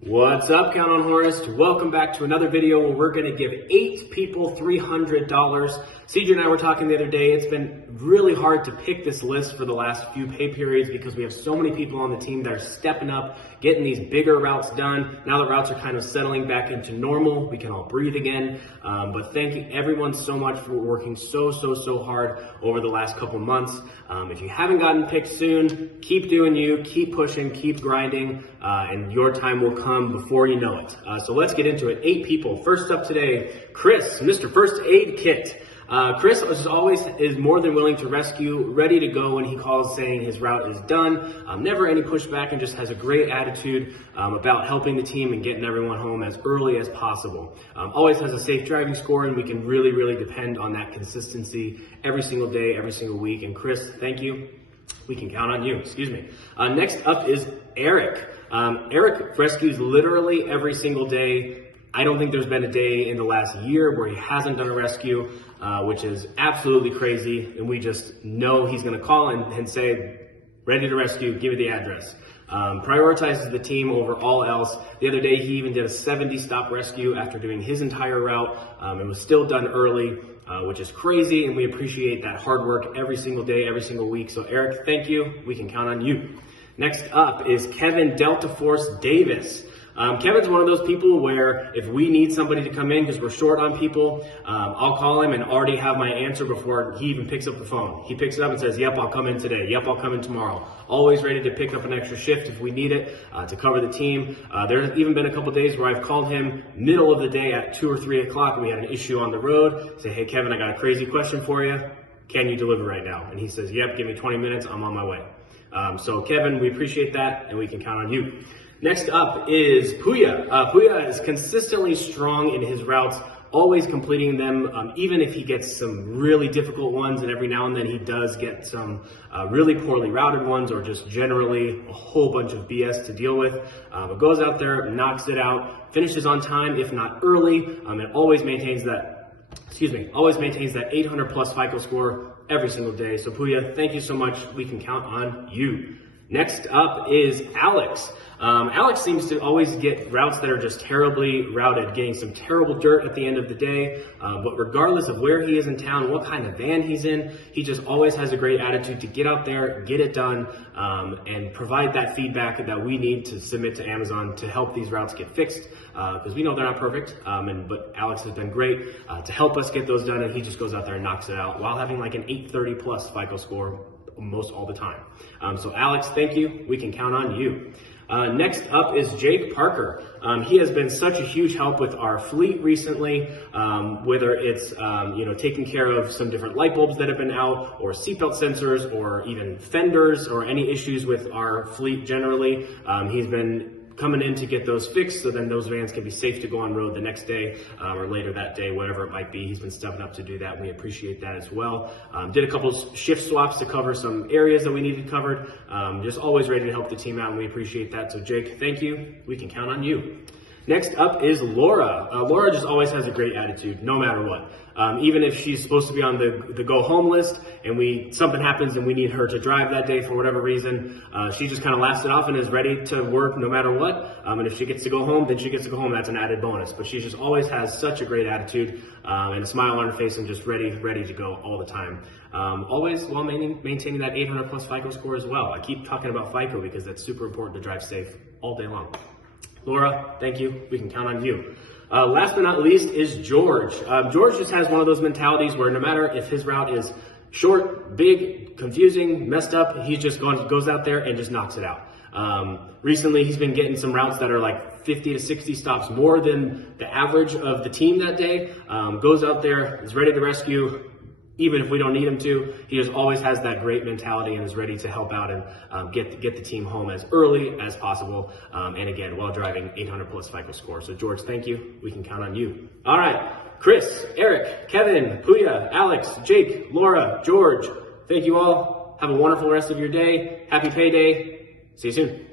What's up, Count on Horace? Welcome back to another video where we're going to give 8 people $300. CJ and I were talking the other day. It's been really hard to pick this list for the last few pay periods because we have so many people on the team that are stepping up, getting these bigger routes done. Now that routes are kind of settling back into normal, we can all breathe again. But thank you everyone so much for working so hard over the last couple months. If you haven't gotten picked soon, keep doing you, keep pushing, keep grinding, and your time will come before you know it. So let's get into it. 8 people. First up today, Chris, Mr. First Aid Kit. Chris, as always, is more than willing to rescue, ready to go when he calls saying his route is done. Never any pushback and just has a great attitude about helping the team and getting everyone home as early as possible. Always has a safe driving score, and we can really depend on that consistency every single day, every single week. And Chris, thank you. We can count on you. Excuse me. Next up is Eric. Eric rescues literally every single day. I don't think there's been a day in the last year where he hasn't done a rescue, which is absolutely crazy. And we just know he's going to call and say, ready to rescue, give me the address. Prioritizes the team over all else. The other day, he even did a 70-stop rescue after doing his entire route and was still done early, which is crazy. And we appreciate that hard work every single day, every single week. So Eric, thank you. We can count on you. Next up is Kevin Delta Force Davis. Kevin's one of those people where if we need somebody to come in because we're short on people, I'll call him and already have my answer before he even picks up the phone. He picks it up and says, yep, I'll come in today. Yep, I'll come in tomorrow. Always ready to pick up an extra shift if we need it to cover the team. There's even been a couple days where I've called him middle of the day at 2 or 3 o'clock and we had an issue on the road. Say, hey, Kevin, I got a crazy question for you. Can you deliver right now? And he says, yep, give me 20 minutes. I'm on my way. So Kevin, we appreciate that and we can count on you. Next up is Puya. Puya is consistently strong in his routes, always completing them, even if he gets some really difficult ones, and every now and then he does get some really poorly routed ones or just generally a whole bunch of BS to deal with. But goes out there, knocks it out, finishes on time, if not early, and always maintains that 800 plus FICO score every single day. So Puya, thank you so much. We can count on you. Next up is Alex. Alex seems to always get routes that are just terribly routed, getting some terrible dirt at the end of the day. But regardless of where he is in town, what kind of van he's in, he just always has a great attitude to get out there, get it done, and provide that feedback that we need to submit to Amazon to help these routes get fixed. Because we know they're not perfect, but Alex has been great to help us get those done, and he just goes out there and knocks it out while having like an 830 plus FICO score most all the time. So Alex, thank you. We can count on you. Next up is Jake Parker. He has been such a huge help with our fleet recently, whether it's taking care of some different light bulbs that have been out, or seatbelt sensors, or even fenders, or any issues with our fleet generally. He's been coming in to get those fixed so then those vans can be safe to go on road the next day or later that day, whatever it might be. He's been stepping up to do that. We appreciate that as well. Did a couple shift swaps to cover some areas that we needed covered. Just always ready to help the team out, and we appreciate that. So Jake, thank you. We can count on you. Next up is Laura. Laura just always has a great attitude, no matter what. Even if she's supposed to be on the go home list and something happens and we need her to drive that day for whatever reason, she just kind of laughs it off and is ready to work no matter what. And if she gets to go home, then she gets to go home. That's an added bonus. But she just always has such a great attitude and a smile on her face and just ready to go all the time. Always while maintaining that 800 plus FICO score as well. I keep talking about FICO because that's super important to drive safe all day long. Laura, thank you. We can count on you. Last but not least is George. George just has one of those mentalities where no matter if his route is short, big, confusing, messed up, he just goes out there and just knocks it out. Recently, he's been getting some routes that are like 50 to 60 stops more than the average of the team that day. Goes out there, is ready to rescue. Even if we don't need him to, he just always has that great mentality and is ready to help out and get the team home as early as possible. And again, while driving 800 plus FICO score. So George, thank you. We can count on you. All right, Chris, Eric, Kevin, Puya, Alex, Jake, Laura, George. Thank you all. Have a wonderful rest of your day. Happy payday. See you soon.